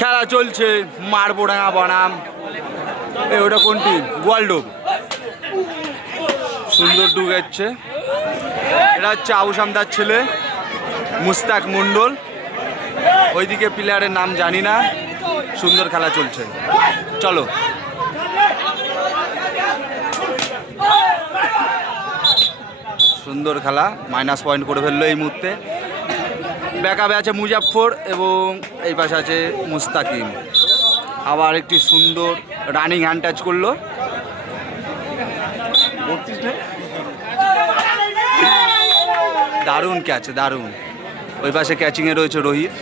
খেলা চলছে মারবোডাঙ্গা বনাম ওটা কোনটি গোয়ালডোব। সুন্দর ঢুকেছে, এটা হচ্ছে আবুসামদার ছেলে মুস্তাক মণ্ডল। ওইদিকে প্লেয়ারের নাম জানি না। সুন্দর খেলা চলছে, চলো। সুন্দর খেলা, মাইনাস পয়েন্ট করে ফেললো এই মুহূর্তে। ব্যাকআপে আছে মুজাফফর এবং এই পাশে আছে মুস্তাকিম। আবার একটি সুন্দর রানিং হ্যান্ড টাচ করলো। দারুণ ক্যাচ, দারুণ। ওই পাশে ক্যাচিংয়ে রয়েছে রোহিত।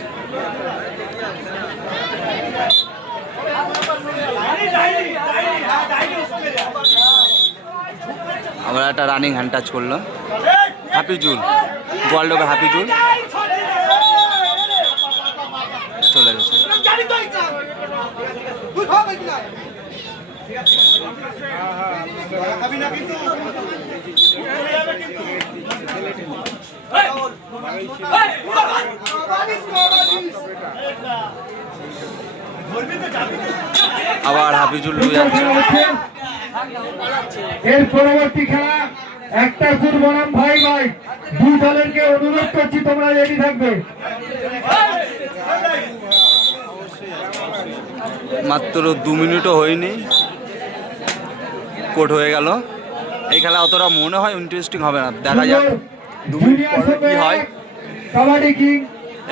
আবার একটা রানিং হ্যান্ড টাচ করলো হাফিজুল, গোয়ালডোবে হাফিজুল চলে গেছে। আবার হাফিজুল যাচ্ছে। এর পরবর্তী খেলা একটা ফুট বনাম ভাই ভাই। দুই দলেরকে অনুরোধ করছি তোমরা রেডি থাকবে। মাত্র 2 মিনিটও হয়নি, কোট হয়ে গেল। এই খেলা অতটা মনে হয় ইন্টারেস্টিং হবে না, দেখা যাক 2 মিনিট পরে কি হয়। কাবাডি কিং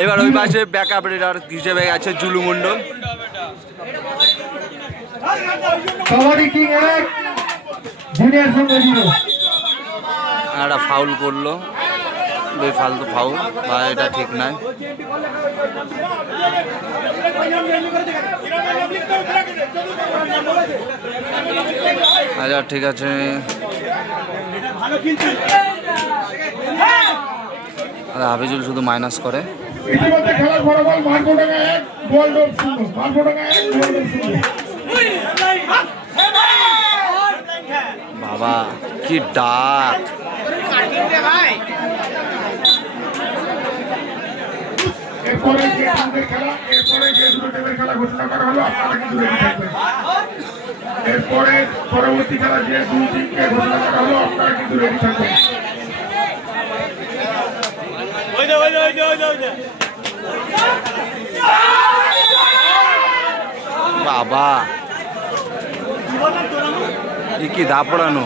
এবার ওই পাশে ব্যাকআপ রেডার হিসেবে গেছে জুলু মণ্ডল। কাবাডি কিং 1 জুনিয়র সঙ্গে 0। একটা ফাউল করলো, বেফালতু ফাউল, বা এটা ঠিক নাই। আচ্ছা ঠিক আছে, হাফিজুল শুধু মাইনাস করে। ইতিমধ্যে খেলার ফলাফল মারবোডাঙ্গা 1 গোয়ালডোব 0। মারবোডাঙ্গা 1 গোয়ালডোব 0। বাবা কি ডাক! এরপরে যে দুটোর খেলা, এরপরে যে দুটো টিমের খেলা ঘোষণা করা হলো, আপনারা কিন্তু রেডি থাকবেন। এরপরে পরবর্তী খেলা যে দুই টিমকে ঘোষণা করা হলো, আপনারা কিন্তু রেডি থাকবেন। বাবা কি দাপড়ানো!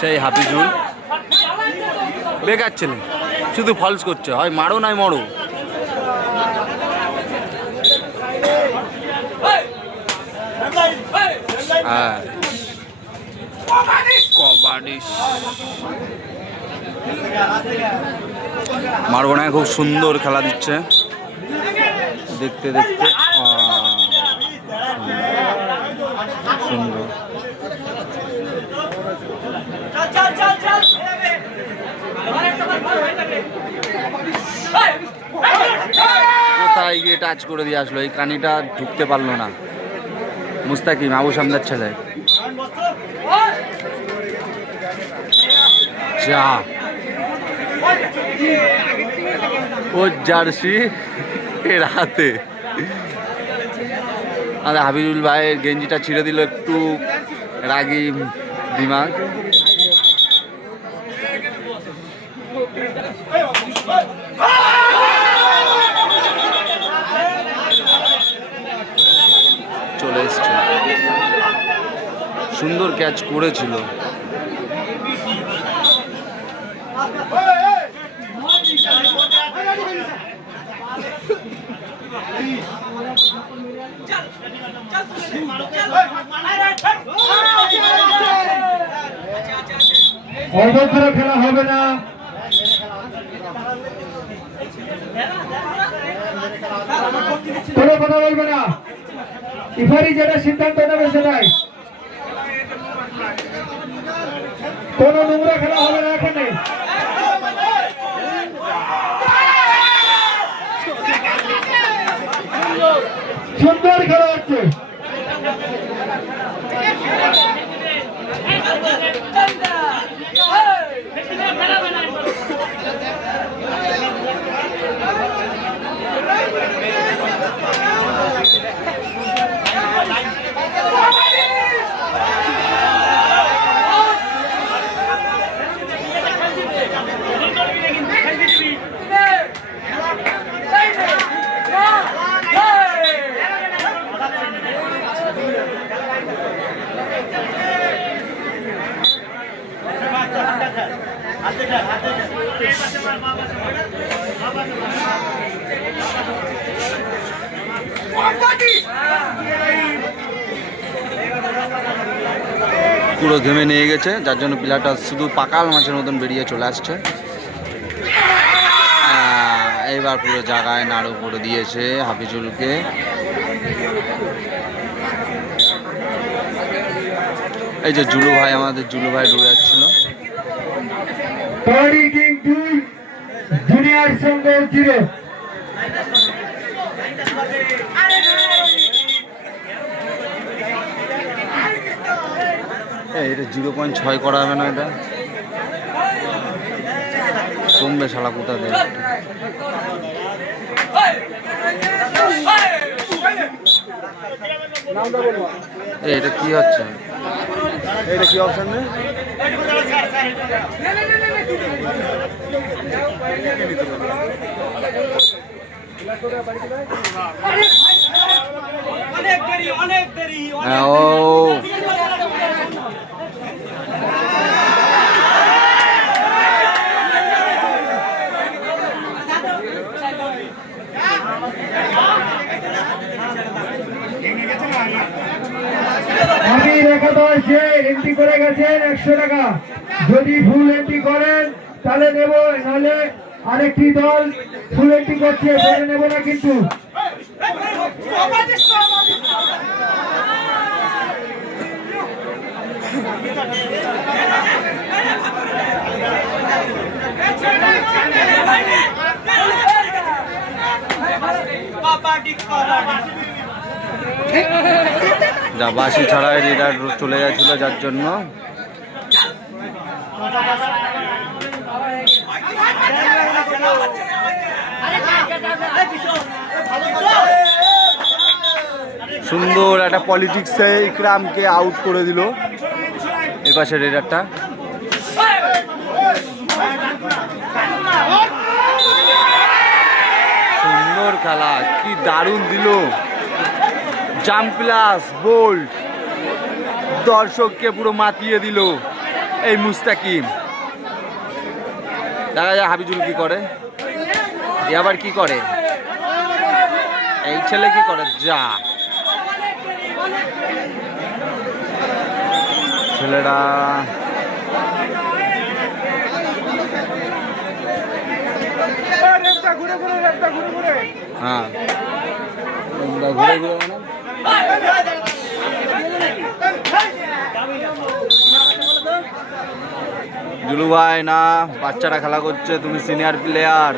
সেই হাফিজুল বেকার ছেলে, শুধু ফলস করছে, হয় মারো নাই মরো। হ্যাঁ কবাডি মারবোডাঙ্গা খুব সুন্দর খেলা দিচ্ছে দেখতে দেখতে। সুন্দর কোথায় গিয়ে টাচ করে দিয়ে আসলো, এই কানিটা ঢুকতে পারলো না। মুস্তাকিম আবুসামদার ছেলে, যা ও জার্সি এর হাতে। আরে হাবিবুল ভাইয়ের গেঞ্জিটা ছিঁড়ে দিল, একটু রাগী দিমাগ। চলে এসছে, সুন্দর ক্যাচ করেছিল। অবসর খেলা হবে না। কোনো কথা বলবে না, রেফারি যেটা সিদ্ধান্ত নেবে সেটাই। কোনো নোংরা খেলা হবে না এখানে। সুন্দর খেলা হচ্ছে। পুরো ঘেমে নিয়ে গেছে, যার জন্য প্লেয়ারটা শুধু পাকাল মাছের মতন বেরিয়ে চলে আসছে। এইবার পুরো জায়গায় নাড়ু করে দিয়েছে হাফিজুলকে। এই যে জুলু ভাই, আমাদের জুলু ভাই ডুবে যাচ্ছিল। জুনিয়র সংঘ 0। এটা 0.6 করা হবে না? এটা কমবে শালা কোথা দিয়ে। এটা কি হচ্ছে? এটা কি অপশন নেই? ও আমি রেখে দেওয়াছে এন্ট্রি করে গেছেন 100 টাকা। যদি ফুল এন্ট্রি করেন তাহলে নেব, নাহলে আরেকটি দল ফুল এন্ট্রি করছে, সেটা নেব না কিন্তু। যা বাসি ছাড়াই রিডার চলে যাচ্ছিল, যার জন্য সুন্দর একটা পলিটিক্সে ইকরামকে আউট করে দিল এই পাশে রেডারটা। সুন্দর খেলা, কি দারুণ দিল, জাম্প প্লাস বোল্ড, দর্শককে পুরো মাতিয়ে দিল এই মুস্তাকিম। দেখা যায় হাবিজুল কি করে, এ আবার কি করে, এই ছেলে কি করে, যা ছেলেরা হ্যাঁ ঘুরে ঘুরে জুলু ভাই না, বাচ্চারা খেলা করছে, তুমি সিনিয়র প্লেয়ার।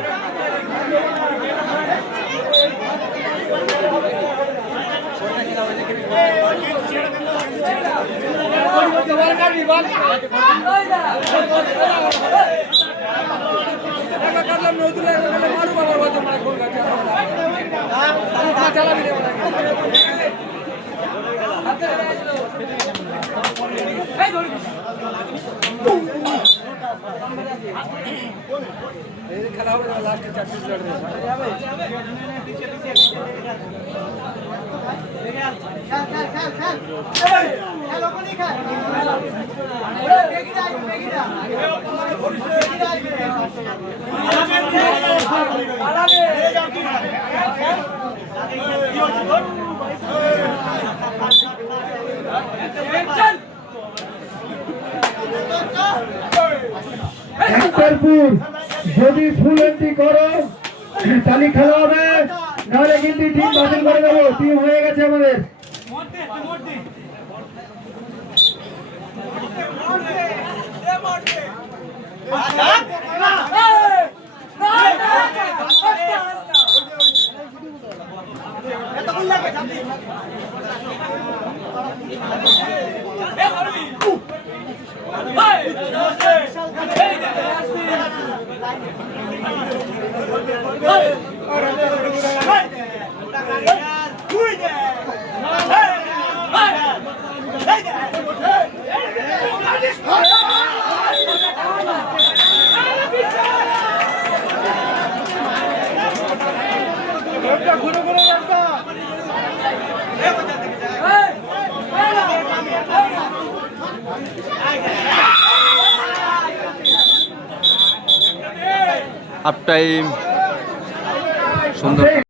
খেলা হবে লাস্টে 4 যদি ফুল এন্ট্রি করো তাহলে খেলা হবে, নাহলে কিন্তু টিম বাতিল করে দেবো। টিম হয়ে গেছে আমাদের। হাফ টাইম সুন্দর